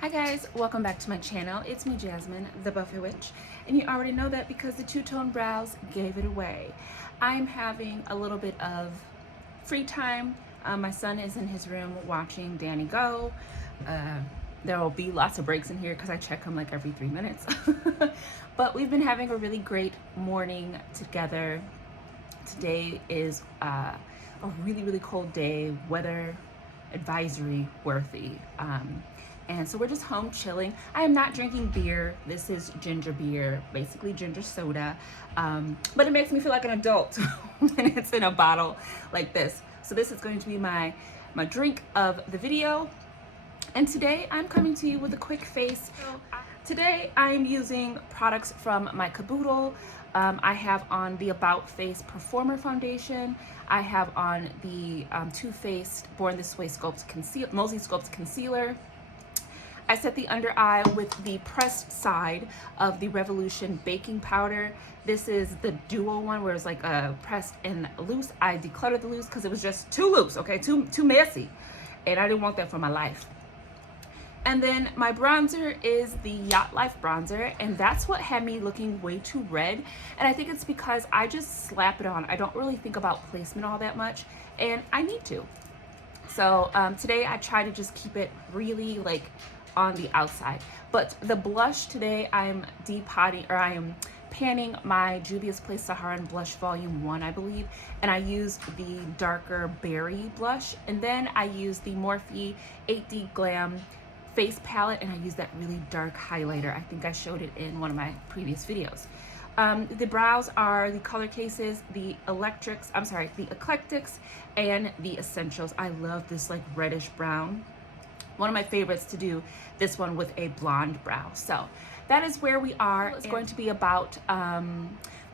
Hi guys, welcome back to my channel. It's me, Jasmine, the Buffet Witch, and you already know that because the two-tone brows gave it away. I'm having a little bit of free time. My son is in his room watching Danny go. There will be lots of breaks in here because I check him like every 3 minutes. But we've been having a really great morning together. Today is a really cold day, weather advisory worthy. And so we're just home chilling. I am not drinking beer. This is ginger beer, basically ginger soda. But it makes me feel like an adult when it's in a bottle like this. So this is going to be my drink of the video. And today I'm coming to you with a quick face. Today I'm using products from my caboodle. I have on the About Face Performer Foundation. I have on the Too Faced Born This Way Sculpt Mostly Sculpt Concealer. I set the under eye with the pressed side of the Revolution baking powder. This is the duo one where it's like pressed and loose. I decluttered the loose because it was just too loose, okay, too messy, and I didn't want that for my life. And then my bronzer is the Yacht Life bronzer, and that's what had me looking way too red. And I think it's because I just slap it on. I don't really think about placement all that much, and I need to. So today I try to just keep it really like on the outside. But the blush today, I am panning my Juvia's Place Saharan Blush Volume 1, I believe. And I use the darker berry blush. And then I use the Morphe 8D Glam face palette, and I use that really dark highlighter. I think I showed it in one of my previous videos. The brows are the Color Cases, the Eclectics, and the Essentials. I love this like reddish brown. One of my favorites to do this one with a blonde brow. So that is where we are. It's going to be about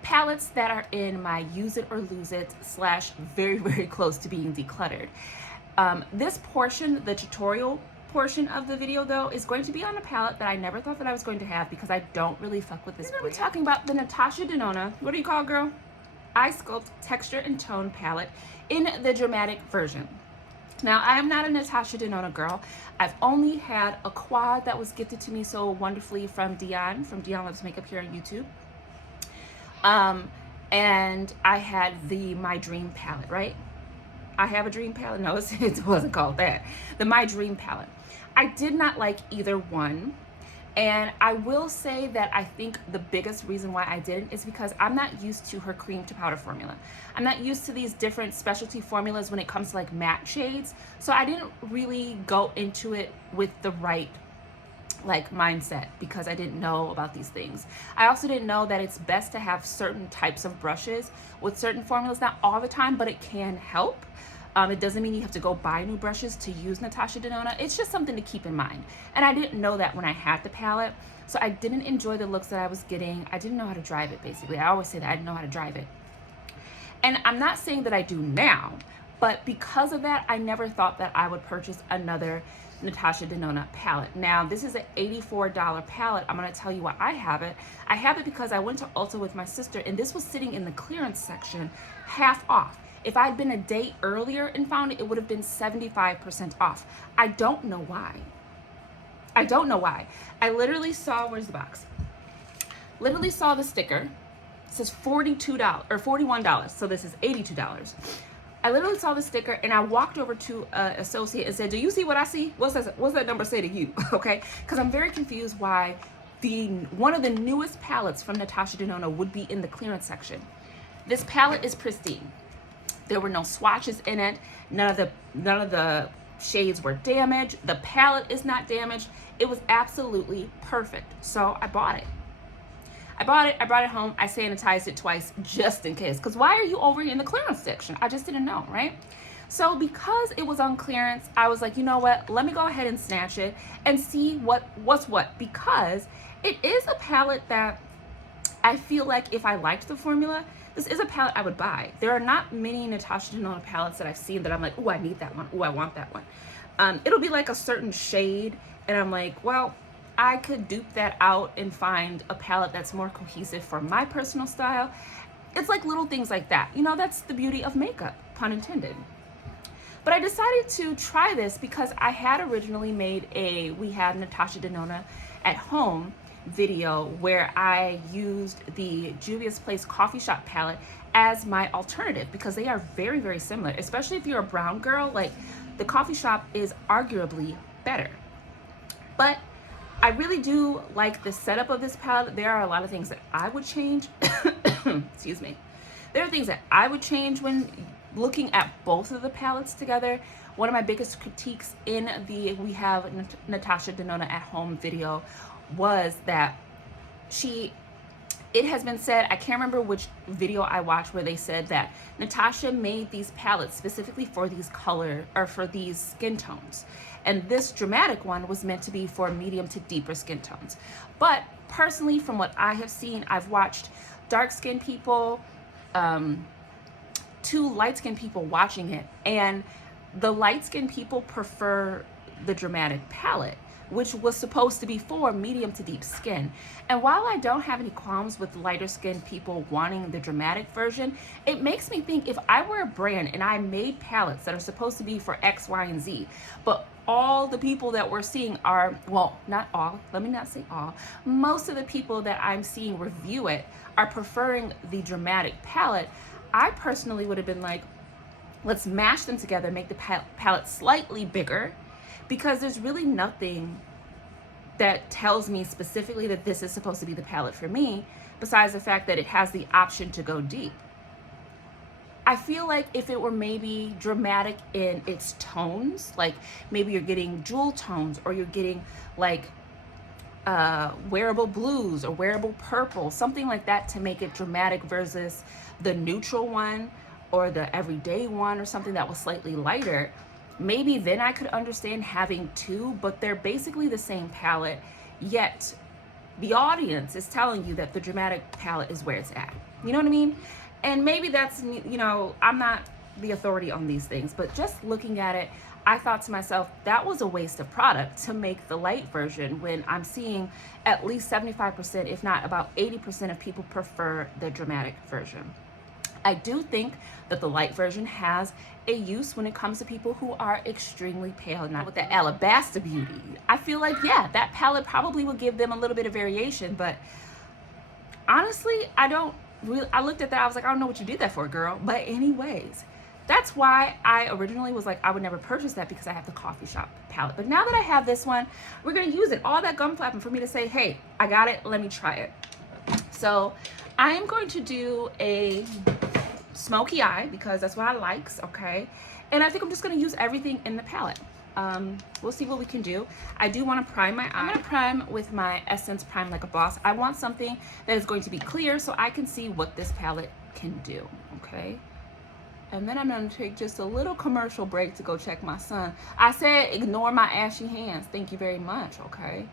palettes that are in my use it or lose it / very close to being decluttered. This portion, the tutorial portion of the video though, is going to be on a palette that I never thought that I was going to have because I don't really fuck with this brand. We're talking about the Natasha Denona, what do you call it, girl? Eye Sculpt Texture and Tone palette in the dramatic version. Now, I am not a Natasha Denona girl. I've only had a quad that was gifted to me so wonderfully from Dion Loves Makeup here on YouTube. And I had the My Dream palette, right? I have a dream palette. No, it wasn't called that. The My Dream palette. I did not like either one. And I will say that I think the biggest reason why I didn't is because I'm not used to her cream to powder formula. I'm not used to these different specialty formulas when it comes to like matte shades. So I didn't really go into it with the right like mindset because I didn't know about these things. I also didn't know that it's best to have certain types of brushes with certain formulas, not all the time, but it can help. It doesn't mean you have to go buy new brushes to use Natasha Denona. It's just something to keep in mind. And I didn't know that when I had the palette. So I didn't enjoy the looks that I was getting. I didn't know how to drive it, basically. I always say that I didn't know how to drive it. And I'm not saying that I do now, but because of that, I never thought that I would purchase another Natasha Denona palette. Now, this is an $84 palette. I'm gonna tell you why I have it. I have it because I went to Ulta with my sister, and this was sitting in the clearance section, half off. If I'd been a day earlier and found it, it would have been 75% off. I don't know why. I don't know why. I literally saw, where's the box? Literally saw the sticker. It says $42 or $41. So this is $82. I literally saw the sticker and I walked over to an associate and said, do you see what I see? What's that number say to you? Okay? Because I'm very confused why one of the newest palettes from Natasha Denona would be in the clearance section. This palette is pristine. There were no swatches in it. None of the shades were damaged. The palette is not damaged. It was absolutely perfect. So I bought it. I brought it home. I sanitized it twice just in case. Because why are you over in the clearance section? I just didn't know, right? So because it was on clearance, I was like, you know what? Let me go ahead and snatch it and see what's what. Because it is a palette that I feel like if I liked the formula, this is a palette I would buy. There are not many Natasha Denona palettes that I've seen that I'm like, oh, I need that one. Oh, I want that one. It'll be like a certain shade, and I'm like, well, I could dupe that out and find a palette that's more cohesive for my personal style. It's like little things like that. You know, that's the beauty of makeup, pun intended. But I decided to try this because I had originally made We Have Natasha Denona at Home video where I used the Juvia's Place coffee shop palette as my alternative because they are very, very similar, especially if you're a brown girl. Like, the coffee shop is arguably better. But I really do like the setup of this palette. There are a lot of things that I would change. Excuse me. There are things that I would change when looking at both of the palettes together. One of my biggest critiques in the We Have Natasha Denona at Home video was that it has been said, I can't remember which video I watched, where they said that Natasha made these palettes specifically for these for these skin tones. And this dramatic one was meant to be for medium to deeper skin tones. But personally, from what I have seen, I've watched dark skinned people, 2 light skinned people watching it, and the light skinned people prefer the dramatic palette, which was supposed to be for medium to deep skin. And while I don't have any qualms with lighter skinned people wanting the dramatic version, it makes me think, if I were a brand and I made palettes that are supposed to be for X, Y, and Z, but all the people that we're seeing are, well, not all, let me not say all, most of the people that I'm seeing review it are preferring the dramatic palette, I personally would have been like, let's mash them together, make the palette slightly bigger, because there's really nothing that tells me specifically that this is supposed to be the palette for me, besides the fact that it has the option to go deep. I feel like if it were maybe dramatic in its tones, like maybe you're getting jewel tones, or you're getting like wearable blues or wearable purple, something like that, to make it dramatic versus the neutral one or the everyday one, or something that was slightly lighter, maybe then I could understand having 2, but they're basically the same palette, yet the audience is telling you that the dramatic palette is where it's at. You know what I mean? And maybe that's, I'm not the authority on these things, but just looking at it, I thought to myself, that was a waste of product to make the light version when I'm seeing at least 75%, if not about 80% of people prefer the dramatic version. I do think that the light version has a use when it comes to people who are extremely pale, not with that alabaster beauty. I feel like, yeah, that palette probably will give them a little bit of variation, but honestly, I looked at that, I was like, I don't know what you did that for, girl. But anyways, that's why I originally was like, I would never purchase that because I have the coffee shop palette. But now that I have this one, we're gonna use it. All that gum flapping for me to say, hey, I got it, let me try it. So I am going to do a smoky eye because that's what I like, okay? And I think I'm just gonna use everything in the palette. We'll see what we can do. I do want to prime my eye. I'm gonna prime with my Essence Prime Like a Boss. I want something that is going to be clear so I can see what this palette can do, okay? And then I'm gonna take just a little commercial break to go check my son. I said ignore my ashy hands. Thank you very much, okay?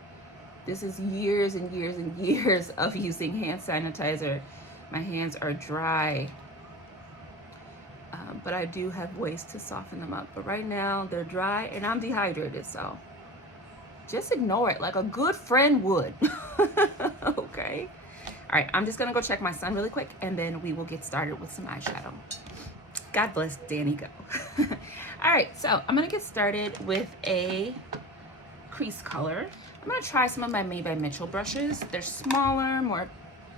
This is years and years and years of using hand sanitizer. My hands are dry. But I do have ways to soften them up. But right now they're dry and I'm dehydrated, so just ignore it like a good friend would. Okay? All right, I'm just gonna go check my son really quick and then we will get started with some eyeshadow. God bless Danny Go. All right, so I'm gonna get started with a crease color. I'm gonna try some of my Made by Mitchell brushes. They're smaller, more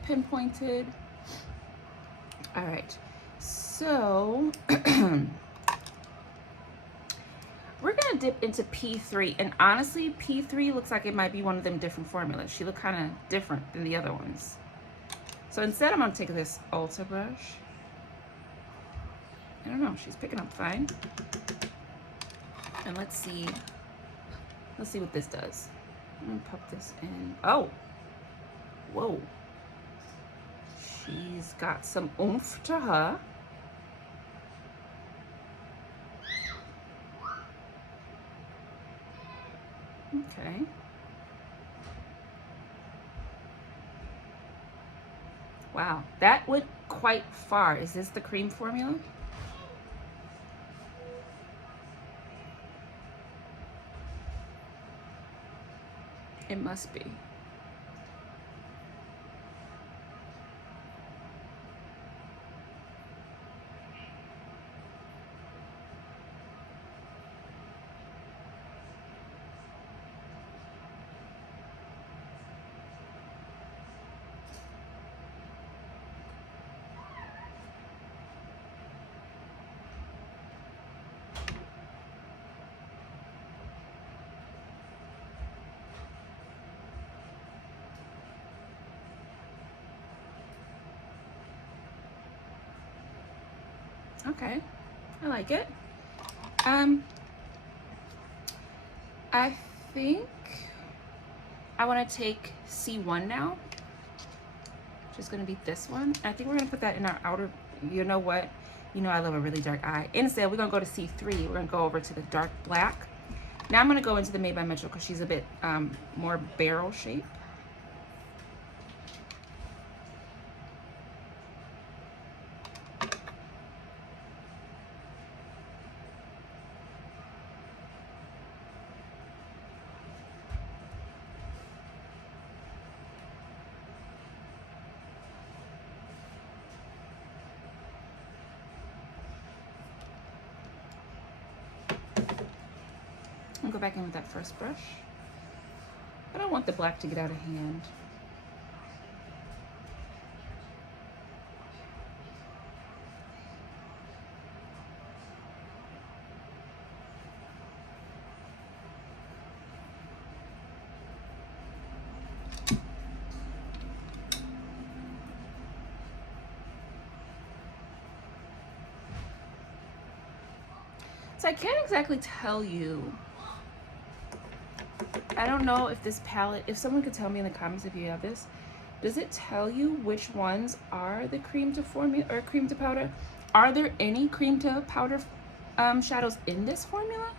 pinpointed. All right, so we're gonna dip into P3, and honestly, P3 looks like it might be one of them different formulas. She looked kind of different than the other ones. So instead, I'm gonna take this Ulta brush. I don't know, she's picking up fine. And let's see what this does. I'm gonna pop this in. Oh, whoa. She's got some oomph to her. Okay. Wow, that went quite far. Is this the cream formula? It must be. Okay, I like it. I think I want to take C1 now, which is going to be this one. And I think we're going to put that in our outer, you know what? You know I love a really dark eye. Instead, we're going to go to C3. We're going to go over to the dark black. Now I'm going to go into the Made by Mitchell because she's a bit more barrel shape. I'll go back in with that first brush. I don't want the black to get out of hand. So I can't exactly tell you. I don't know if this palette, if someone could tell me in the comments if you have this, does it tell you which ones are the cream to formula or cream to powder? Are there any cream to powder shadows in this formula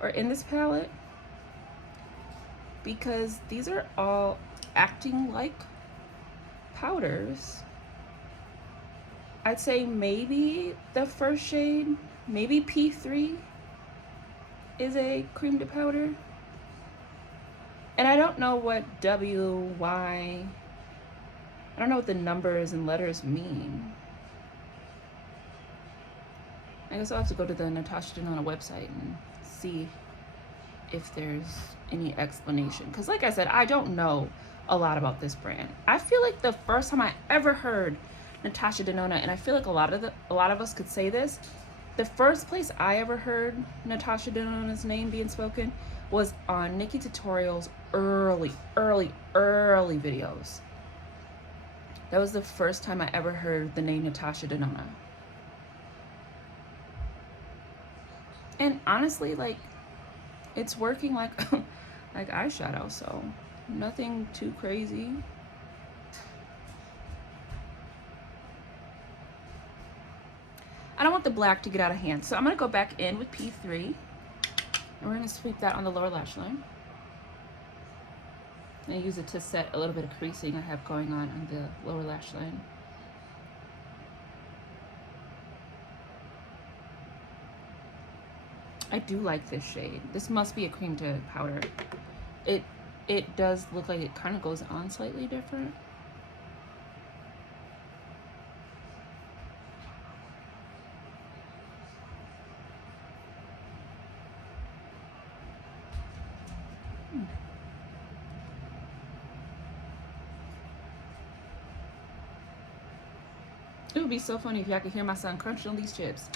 or in this palette? Because these are all acting like powders. I'd say maybe the first shade, maybe P3 is a cream to powder. And I don't know what W, Y, I don't know what the numbers and letters mean. I guess I'll have to go to the Natasha Denona website and see if there's any explanation. Because like I said, I don't know a lot about this brand. I feel like the first time I ever heard Natasha Denona, and I feel like a lot of us could say this, the first place I ever heard Natasha Denona's name being spoken was on Nikki Tutorial's early videos. That was the first time I ever heard the name Natasha Denona. And honestly, like, it's working like like eyeshadow, so nothing too crazy. I don't want the black to get out of hand, so I'm gonna go back in with P3 and we're gonna sweep that on the lower lash line. And use it to set a little bit of creasing I have going on the lower lash line. I do like this shade. This must be a cream to powder. It does look like it kind of goes on slightly different. It would be so funny if y'all could hear my son crunching on these chips.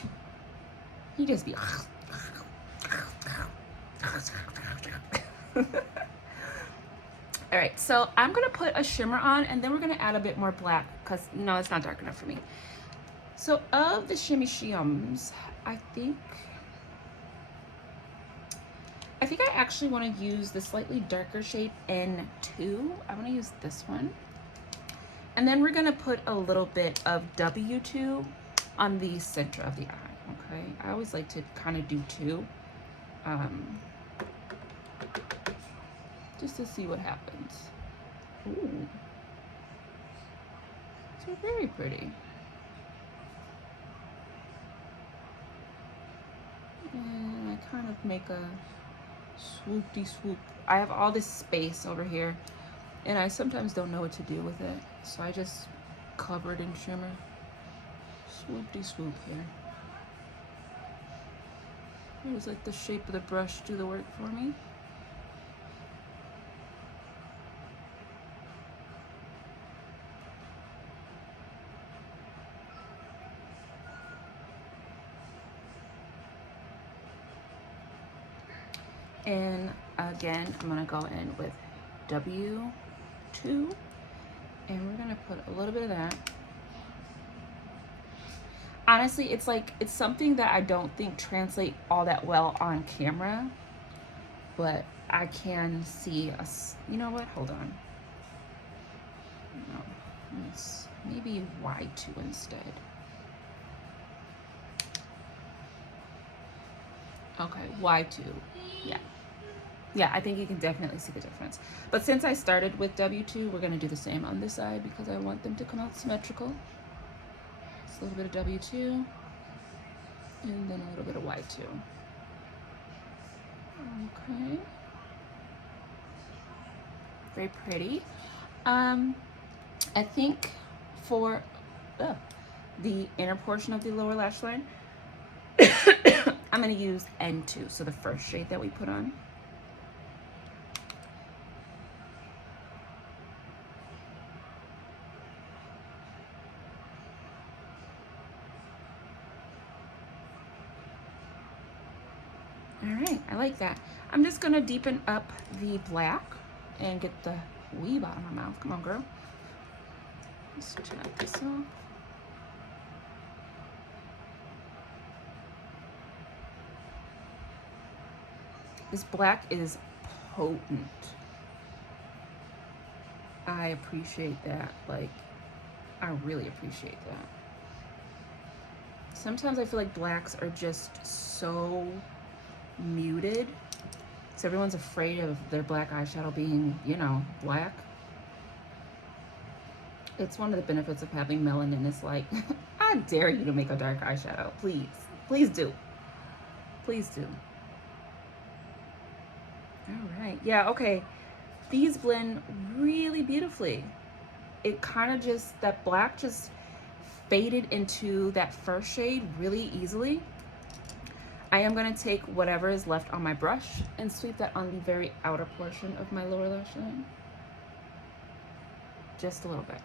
He just be all right, so I'm gonna put a shimmer on and then we're gonna add a bit more black because no, it's not dark enough for me. So of the shimmy shims, I think I actually want to use the slightly darker shade N2. I want to use this one. And then we're gonna put a little bit of W2 on the center of the eye, okay? I always like to kind of do two, just to see what happens. Ooh, so very pretty. And I kind of make a swoopty swoop. I have all this space over here and I sometimes don't know what to do with it, so I just cover it in shimmer. Swoopty swoop here. I just let the shape of the brush do the work for me. And again, I'm gonna go in with W2 and we're gonna put a little bit of that. honestly, it's like, it's something that I don't think translate all that well on camera, but I can see us. You know what? Hold on. No, let's maybe Y2 instead. Okay, Y2. Yeah. Yeah, I think you can definitely see the difference. But since I started with W2, we're going to do the same on this side because I want them to come out symmetrical. Just a little bit of W2 and then a little bit of Y2. Okay. Very pretty. I think for the inner portion of the lower lash line, I'm going to use N2, so the first shade that we put on. All right, I like that. I'm just gonna deepen up the black and get the weave out of my mouth. Come on, girl. Let's tap this off. This black is potent. I appreciate that. Like, I really appreciate that. Sometimes I feel like blacks are just so muted, so everyone's afraid of their black eyeshadow being, you know, black. It's one of the benefits of having melanin. It's like, I dare you to make a dark eyeshadow. Please. Please do. Please do. All right. Yeah, okay. These blend really beautifully. It kind of just, that black just faded into that first shade really easily. I am going to take whatever is left on my brush and sweep that on the very outer portion of my lower lash line. Just a little bit.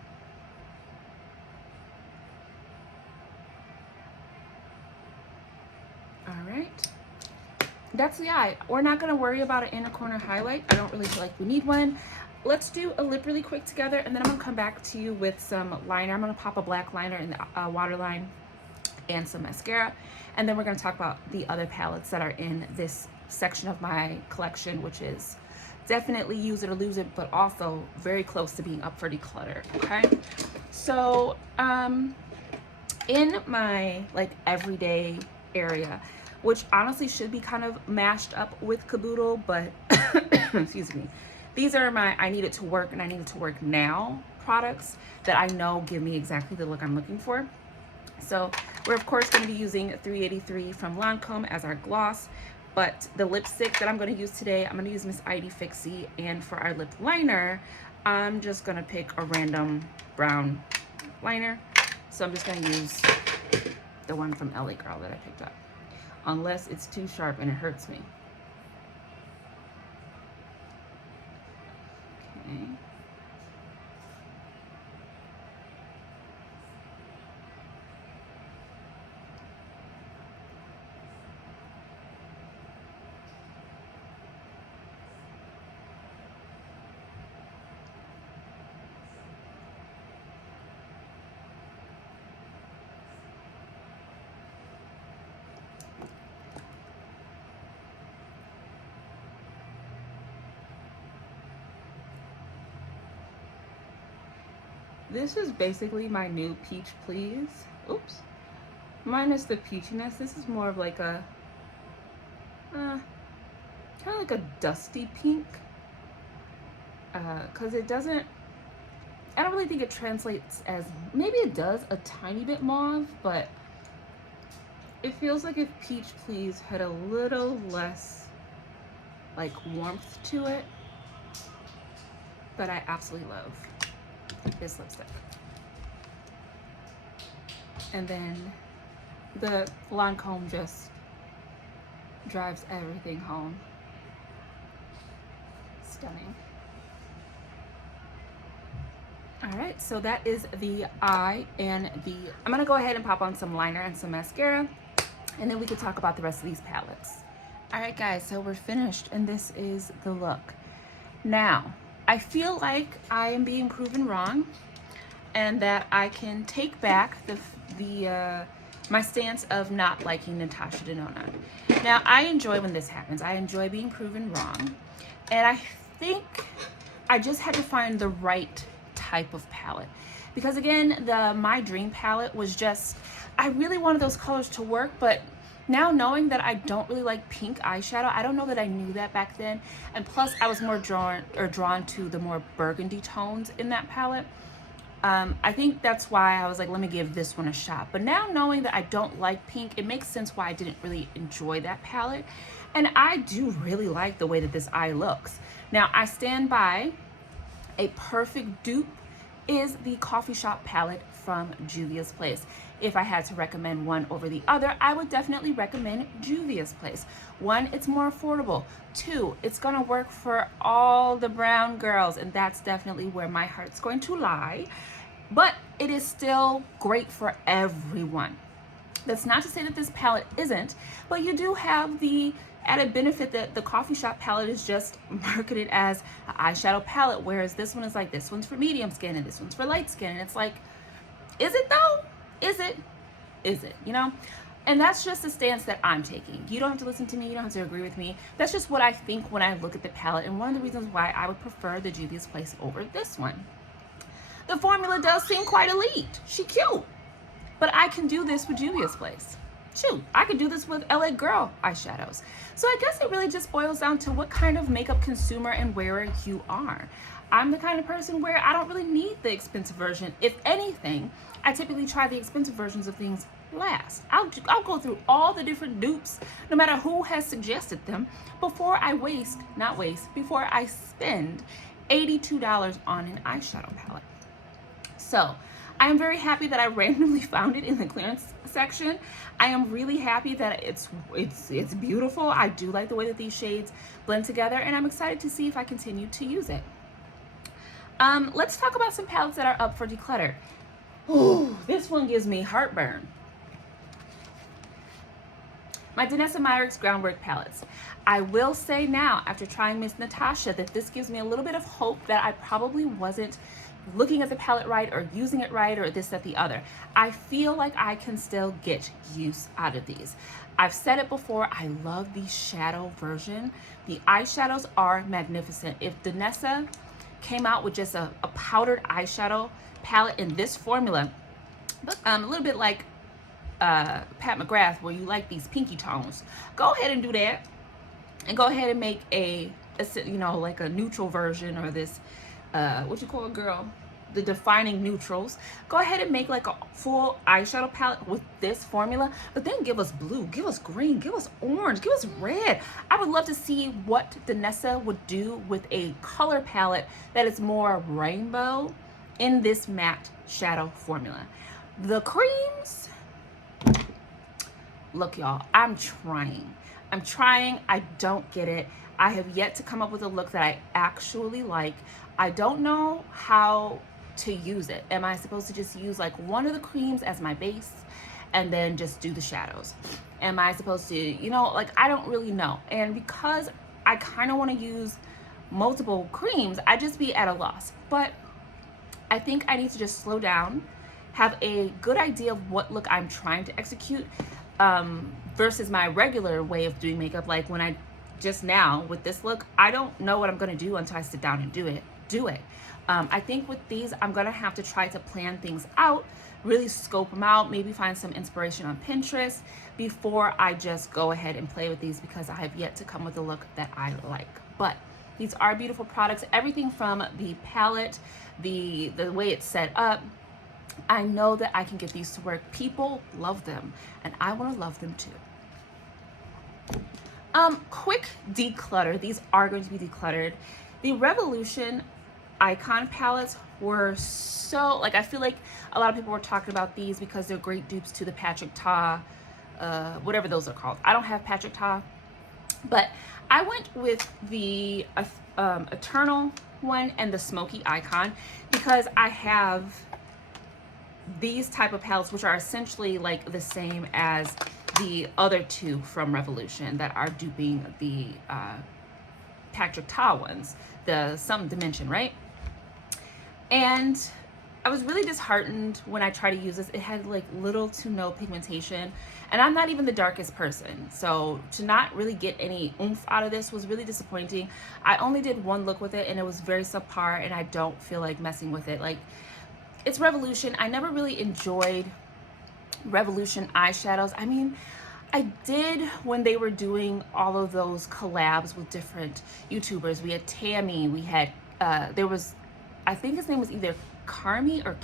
All right. That's the eye. We're not going to worry about an inner corner highlight. I don't really feel like we need one. Let's do a lip really quick together, and then I'm going to come back to you with some liner. I'm going to pop a black liner in the waterline and some mascara, and then we're going to talk about the other palettes that are in this section of my collection, which is definitely use it or lose it, but also very close to being up for declutter. Okay, so in my like everyday area, which honestly should be kind of mashed up with Caboodle, but excuse me, these are my I need it to work and I need it to work now products that I know give me exactly the look I'm looking for. So we're of course going to be using 383 from Lancome as our gloss, but the lipstick that I'm going to use today, I'm going to use Miss ID Fixie, and for our lip liner, I'm just going to pick a random brown liner. So I'm just going to use the one from LA Girl that I picked up, unless it's too sharp and it hurts me. Okay. This is basically my new Peach Please. Oops. Minus the peachiness. This is more of like a, kind of like a dusty pink. Because it doesn't, I don't really think it translates as, maybe it does a tiny bit mauve, but it feels like if Peach Please had a little less like warmth to it. But I absolutely love this lipstick. And then the Lancome just drives everything home. Stunning. All right, so that is the eye and the, I'm gonna go ahead and pop on some liner and some mascara, and then we can talk about the rest of these palettes. All right guys, so we're finished and this is the look. Now, I feel like I am being proven wrong and that I can take back the my stance of not liking Natasha Denona. Now, I enjoy when this happens. I enjoy being proven wrong. And I think I just had to find the right type of palette. Because again, the My Dream palette was just, I really wanted those colors to work, but now knowing that I don't really like pink eyeshadow, I don't know that I knew that back then. And plus I was more drawn to the more burgundy tones in that palette. I think that's why I was like, let me give this one a shot. But now knowing that I don't like pink, it makes sense why I didn't really enjoy that palette. And I do really like the way that this eye looks. Now, I stand by a perfect dupe is the Coffee Shop palette from Juvia's Place. If I had to recommend one over the other, I would definitely recommend Juvia's Place. One, it's more affordable. Two, it's gonna work for all the brown girls, and that's definitely where my heart's going to lie. But it is still great for everyone. That's not to say that this palette isn't, but you do have the added benefit that the Coffee Shop palette is just marketed as an eyeshadow palette, whereas this one is like, this one's for medium skin and this one's for light skin. And it's like, is it though? Is it? Is it? You know? And that's just the stance that I'm taking. You don't have to listen to me. You don't have to agree with me. That's just what I think when I look at the palette, and one of the reasons why I would prefer the Juvia's Place over this one. The formula does seem quite elite. She cute. But I can do this with Juvia's Place. Shoot, I could do this with LA Girl eyeshadows. So I guess it really just boils down to what kind of makeup consumer and wearer you are. I'm the kind of person where I don't really need the expensive version. If anything, I typically try the expensive versions of things last. I'll go through all the different dupes, no matter who has suggested them, before I before I spend $82 on an eyeshadow palette. So I am very happy that I randomly found it in the clearance section. I am really happy that it's beautiful. I do like the way that these shades blend together, and I'm excited to see if I continue to use it. Let's talk about some palettes that are up for declutter. Ooh, this one gives me heartburn. My Danessa Myricks Groundwork palettes. I will say now, after trying Miss Natasha, that this gives me a little bit of hope that I probably wasn't looking at the palette right or using it right or this, that, the other. I feel like I can still get use out of these. I've said it before, I love the shadow version. The eyeshadows are magnificent. If Danessa came out with just a powdered eyeshadow palette in this formula, a little bit like Pat McGrath, where you like these pinky tones, go ahead and do that, and go ahead and make a like a neutral version, or this what you call it, girl, the defining neutrals. Go ahead and make like a full eyeshadow palette with this formula, but then give us blue, give us green, give us orange, give us red. I would love to see what Danessa would do with a color palette that is more rainbow in this matte shadow formula. The creams, look y'all, I'm trying, I don't get it. I have yet to come up with a look that I actually like. I don't know how to use it. Am I supposed to just use like one of the creams as my base and then just do the shadows? Am I supposed to, like, I don't really know. And because I kind of want to use multiple creams, I just be at a loss. But I think I need to just slow down, have a good idea of what look I'm trying to execute, versus my regular way of doing makeup. Like when I just now with this look, I don't know what I'm going to do until I sit down and do it. I think with these, I'm going to have to try to plan things out, really scope them out, maybe find some inspiration on Pinterest before I just go ahead and play with these, because I have yet to come with a look that I like. But these are beautiful products. Everything from the palette, the way it's set up, I know that I can get these to work. People love them, and I want to love them too. Quick declutter. These are going to be decluttered. The Revolution Icon palettes were so, like, I feel like a lot of people were talking about these because they're great dupes to the Patrick Ta, whatever those are called. I don't have Patrick Ta, but I went with the Eternal one and the Smoky Icon because I have these type of palettes, which are essentially like the same as the other two from Revolution that are duping the Patrick Ta ones, the Some Dimension, right? And I was really disheartened when I tried to use this. It had like little to no pigmentation, and I'm not even the darkest person. So to not really get any oomph out of this was really disappointing. I only did one look with it and it was very subpar, and I don't feel like messing with it. Like, it's Revolution. I never really enjoyed Revolution eyeshadows. I mean, I did when they were doing all of those collabs with different YouTubers. We had Tammy, we had, there was, I think his name was either Carmi or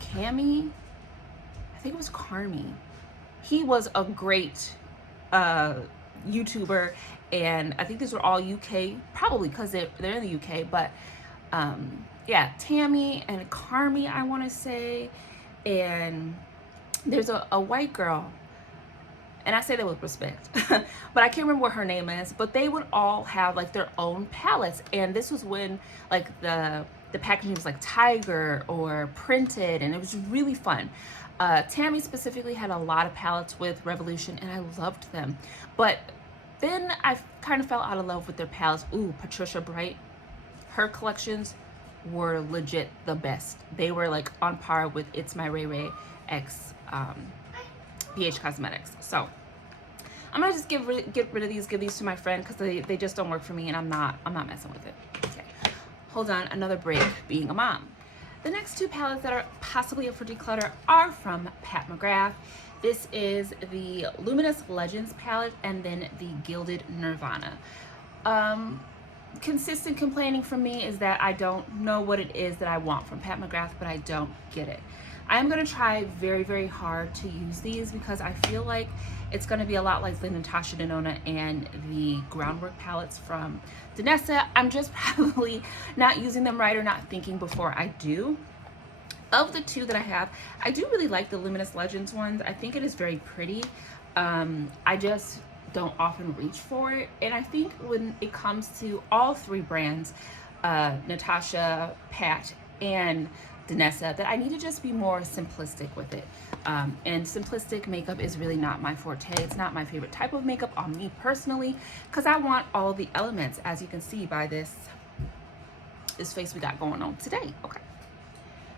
Cammy. I think it was Carmi. He was a great YouTuber, and I think these were all UK, probably because they're in the UK, but yeah, Tammy and Carmi, I want to say, and there's a white girl, and I say that with respect, but I can't remember what her name is, but they would all have like their own palettes, and this was when like the packaging was like tiger or printed, and it was really fun. Tammy specifically had a lot of palettes with Revolution, and I loved them, but then I kind of fell out of love with their palettes. Ooh, Patricia Bright, her collections were legit the best. They were like on par with It's My Ray Ray X BH Cosmetics. So I'm gonna just get rid of these, give these to my friend, because they just don't work for me, and I'm not messing with it. Okay, hold on, another break, being a mom. The next two palettes that are possibly up for declutter are from Pat McGrath. This is the Luminous Legends palette and then the Gilded Nirvana. Consistent complaining from me is that I don't know what it is that I want from Pat McGrath, but I don't get it. I am going to try very, very hard to use these because I feel like it's going to be a lot like the Natasha, Denona, and the Groundwork palettes from Denona. I'm just probably not using them right or not thinking before I do. Of the two that I have, I do really like the Luminous Legends ones. I think it is very pretty. I just don't often reach for it. And I think when it comes to all three brands, Natasha, Pat, and Denona, that I need to just be more simplistic with it. And simplistic makeup is really not my forte. It's not my favorite type of makeup on me personally, because I want all the elements, as you can see by this face we got going on today. Okay.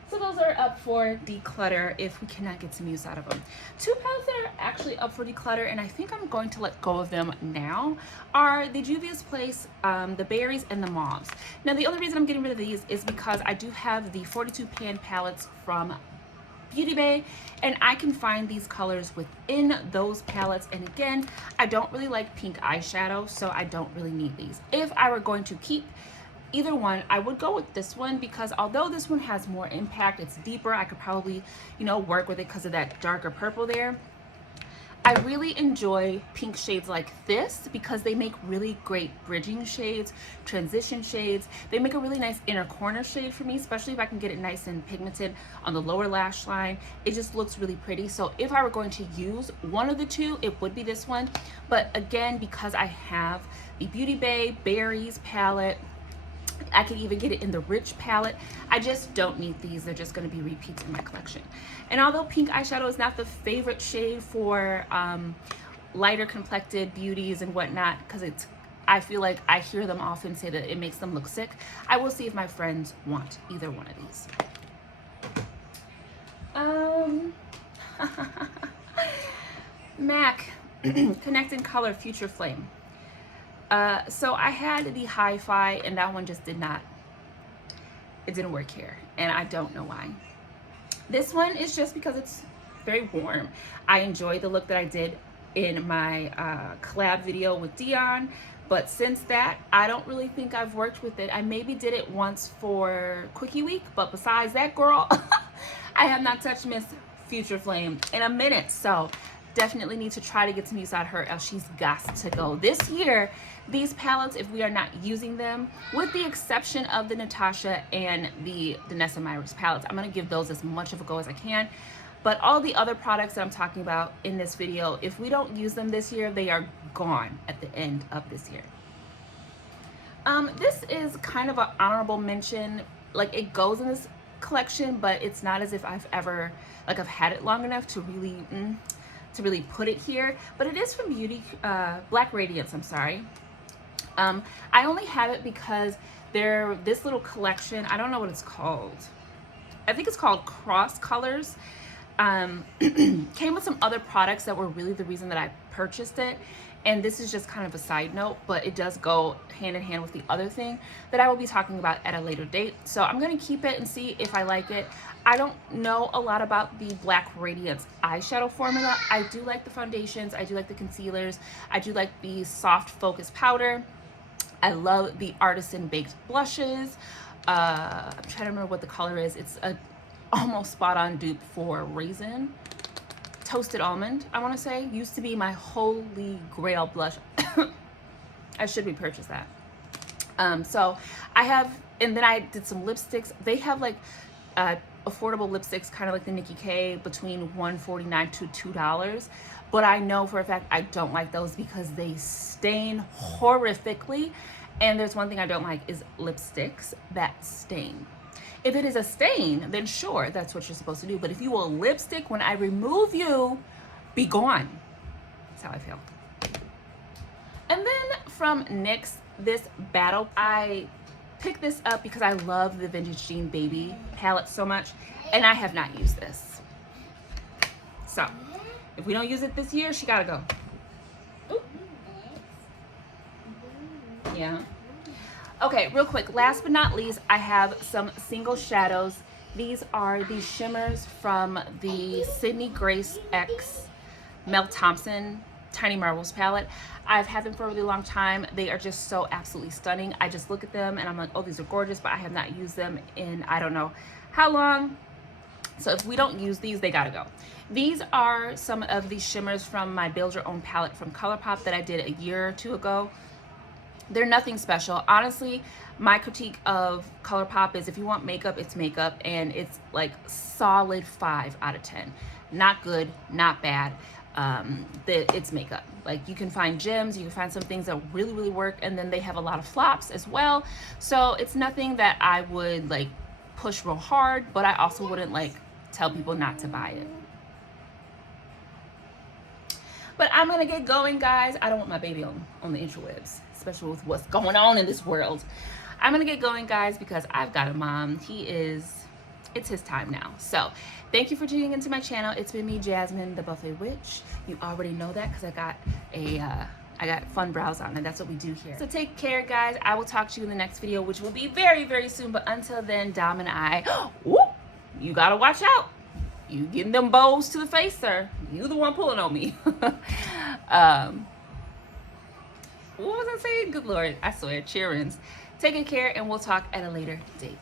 So those are up for declutter if we cannot get some use out of them. Two palettes that are actually up for declutter, and I think I'm going to let go of them now, are the Juvia's Place, the berries and the mauves. Now the only reason I'm getting rid of these is because I do have the 42 pan palettes from Beauty Bay, and I can find these colors within those palettes. And again, I don't really like pink eyeshadow, so I don't really need these. If I were going to keep either one, I would go with this one, because although this one has more impact, it's deeper, I could probably, you know, work with it because of that darker purple there. I really enjoy pink shades like this because they make really great bridging shades, transition shades. They make a really nice inner corner shade for me, especially if I can get it nice and pigmented on the lower lash line. It just looks really pretty. So if I were going to use one of the two, it would be this one. But again, because I have the Beauty Bay Berries palette, I can even get it in the Rich palette, I just don't need these. They're just going to be repeats in my collection. And although pink eyeshadow is not the favorite shade for lighter complected beauties and whatnot, because I feel like I hear them often say that it makes them look sick, I will see if my friends want either one of these. MAC Connect in Color Future Flame. So I had the Hi-Fi, and that one just it didn't work here, and I don't know why. This one is just because it's very warm. I enjoyed the look that I did in my collab video with Dion, but since that, I don't really think I've worked with it. I maybe did it once for Quickie Week, but besides that, girl, I have not touched Miss Future Flame in a minute, so definitely need to try to get some use out of her, else she's got to go. This year, these palettes, if we are not using them, with the exception of the Natasha and the Denona Myris palettes, I'm going to give those as much of a go as I can. But all the other products that I'm talking about in this video, if we don't use them this year, they are gone at the end of this year. This is kind of an honorable mention. Like, it goes in this collection, but it's not as if I've ever, like, I've had it long enough to really put it here. But it is from Black Radiance, I'm sorry. I only have it because this little collection, I don't know what it's called. I think it's called Cross Colors. Came with some other products that were really the reason that I purchased it. And this is just kind of a side note, but it does go hand in hand with the other thing that I will be talking about at a later date. So I'm going to keep it and see if I like it. I don't know a lot about the Black Radiance eyeshadow formula. I do like the foundations. I do like the concealers. I do like the soft focus powder. I love the Artisan Baked blushes. I'm trying to remember what the color is. It's a almost spot on dupe for Raisin. Toasted Almond, I want to say, used to be my holy grail blush. I should repurchase that. So I have, and then I did some lipsticks. They have like affordable lipsticks, kind of like the Nikki K, between $1.49 to $2. But I know for a fact I don't like those because they stain horrifically. And there's one thing I don't like is lipsticks that stain. If it is a stain, then sure, that's what you're supposed to do. But if you will lipstick, when I remove you, be gone. That's how I feel. And then from NYX, this Battle, I picked this up because I love the Vintage Jean Baby palette so much, and I have not used this. So, if we don't use it this year, she gotta go. Ooh. Yeah. Okay, real quick, last but not least, I have some single shadows. These are the shimmers from the Sydney Grace X Mel Thompson Tiny Marbles palette. I've had them for a really long time. They are just so absolutely stunning. I just look at them and I'm like, oh, these are gorgeous, but I have not used them in I don't know how long. So if we don't use these, they gotta go. These are some of the shimmers from my Build Your Own palette from ColourPop that I did a year or two ago. They're nothing special. Honestly, my critique of ColourPop is if you want makeup, it's makeup, and it's like solid 5 out of 10. Not good, not bad. It's makeup. Like you can find gems, you can find some things that really, really work, and then they have a lot of flops as well. So it's nothing that I would like push real hard, but I also wouldn't like tell people not to buy it. But I'm gonna get going, guys. I don't want my baby on the interwebs, especially with what's going on in this world. I'm gonna get going, guys, because I've got a mom. It's his time now. So thank you for tuning into my channel. It's been me, Jasmine, the Buffet Witch. You already know that because I got fun brows on, and that's what we do here. So take care, guys. I will talk to you in the next video, which will be very, very soon. But until then, Dom and I, whoop, you gotta watch out. You getting them bows to the face, sir. You the one pulling on me. What was I saying? Good Lord, I swear, cheerins. Take good care, and we'll talk at a later date.